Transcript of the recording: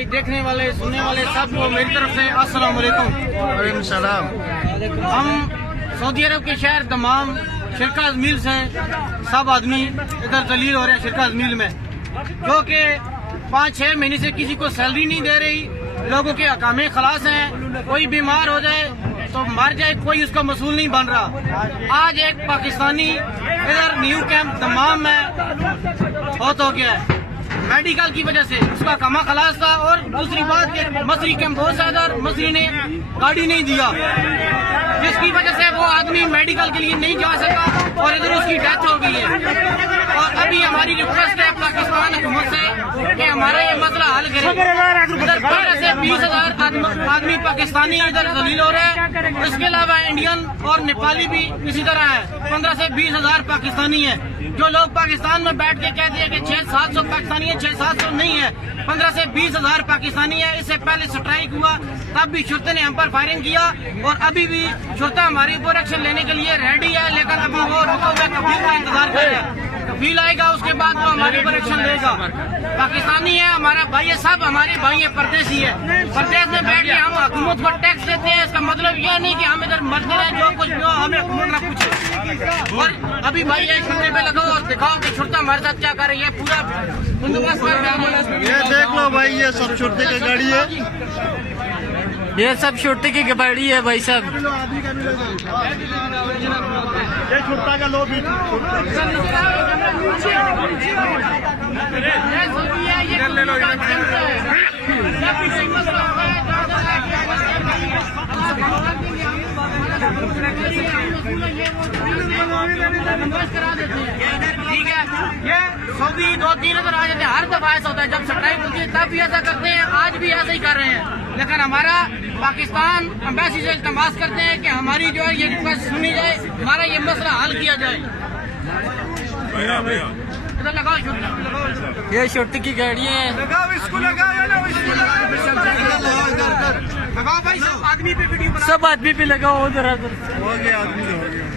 भाई देखने वाले सुनने वाले सब को मेरी तरफ से अस्सलाम वालेकुम। सलाम। हम सऊदी अरब के शहर दमाम शिरकाज मिल से सब आदमी इधर दलील हो रहे हैं शिरकाज मिल में, जो कि 5-6 महीने से किसी को सैलरी नहीं दे रही। लोगों के अकामे खलास हैं, कोई बीमार हो जाए तो मर जाए, कोई उसका मसूल नहीं बन रहा। आज एक पाकिस्तानी इधर न्यू कैंप दमाम में बहुत हो गया है मेडिकल की वजह से, उसका कमा खलास था। और दूसरी बात कि मसरी कैंप बहुत ज्यादा, मसरी ने गाड़ी नहीं दिया, जिसकी वजह से वो आदमी मेडिकल के लिए नहीं जा सका और इधर उसकी डेथ हो गई है। और अभी हमारी रिक्वेस्ट है पाकिस्तान हुकूमत से कि हमारा ये मसला हल करें। इधर 15 से 20,000 आदमी पाकिस्तानी इधर दलील हो रहे हैं। इसके अलावा इंडियन और नेपाली भी इसी तरह है। 15 से 20,000 पाकिस्तानी है। जो लोग पाकिस्तान में बैठ के कहते हैं कि 600-700 पाकिस्तानी है, 600-700 नहीं है, 15 से 20,000 पाकिस्तानी है। इससे पहले स्ट्राइक हुआ तब भी शुरता ने हम पर फायरिंग किया और अभी भी शुरता हमारे ऊपर एक्शन लेने के लिए रेडी है, लेकिन अभी वो रुका हुआ कफील का इंतजार कर रहे हैं। कफील आएगा उसके बाद वो हमारे ऊपर एक्शन लेगा। पाकिस्तानी है, हमारा भाई है, सब हमारे भाई है, परदेसी है। परदेश में बैठ के हम हुकूमत को टैक्स देते हैं। इसका मतलब यह नहीं कि हम इधर मरते रहे, जो कुछ भी हो हमें हुकूमत ना पूछे। और अभी भाई ये छुट्टे पे लगाओ और दिखाओ कि छुट्टा हमारे साथ क्या कर रही है। पूरा बंदोबस्त ये देख लो भाई, ये सब छुट्टे की गाड़ी है, ये सब छुट्टी की गाड़ी है भाई साहब। ये छुट्टा का लो भी करा देते हैं, ठीक है। ये सऊदी 2-3 इधर आ जाते हैं, हर दफा ऐसा होता है। जब स्ट्राइक होती है तब भी ऐसा करते हैं, आज भी ऐसा ही कर रहे हैं। लेकिन हमारा पाकिस्तान एम्बेसी से इल्तमास करते हैं कि हमारी जो है ये रिक्वेस्ट सुनी जाए, हमारा ये मसला हल किया जाए। इधर लगाओ छुट्टी, ये छुट्टी की गाड़ी है, लगाओ इसको, लगाओ भाई, सब आदमी पे वीडियो बनाओ, सब आदमी पे लगाओ। उधर हो गया, आदमी हो गया।